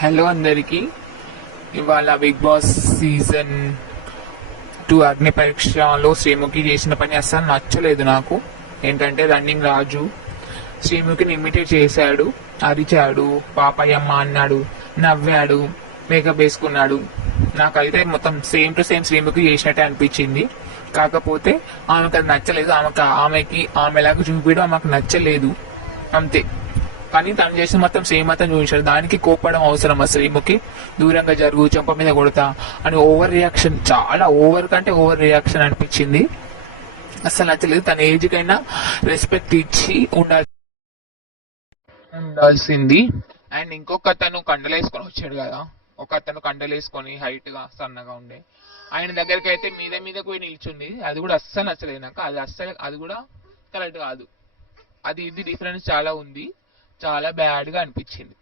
Hello అందరికి. ఇవాళ big boss season 2 అగ్ని పరీక్షలో శ్రీముఖి చేసిన పని అస్సలు నచ్చలేదు నాకు. ఏంటంటే రన్నింగ్ రాజు శ్రీముఖిని ఇమిటేట్ చేశాడు, అరిచాడు, పాపయ్యమ్మ అన్నాడు, నవ్వాడు, మేకప్ వేసుకున్నాడు. నాకైతే మొత్తం సేమ్ టు సేమ్ శ్రీముఖి చేసినట్టే అనిపించింది. కాకపోతే ఆమెకు అది నచ్చలేదు. ఆమెలాగా చూపించడం ఆమెకు నచ్చలేదు అంతే. కానీ తను చేసిన మొత్తం సేమ్ మొత్తం చూపించాడు. దానికి కోపడం అవసరం అసలు. శ్రీముఖి దూరంగా జరుగు, చెంప మీద కొడతా అని ఓవర్ రియాక్షన్, చాలా ఓవర్ కంటే ఓవర్ రియాక్షన్ అనిపించింది. అసలు నచ్చలేదు. తన ఏజ్ కైనా రెస్పెక్ట్ ఇచ్చి ఉండాల్సింది. అండ్ ఇంకొక అతను కండలేసుకొని వచ్చాడు కదా, ఒక అతను కండలేసుకొని హైట్ గా సన్నగా ఉండే ఆయన దగ్గరికి అయితే మీద పోయి నిల్చుంది. అది కూడా అస్సలు నచ్చలేదు నాకు. అది కూడా కరెక్ట్ కాదు. ఇది డిఫరెన్స్ చాలా ఉంది. చాలా బ్యాడ్ గా అనిపించింది.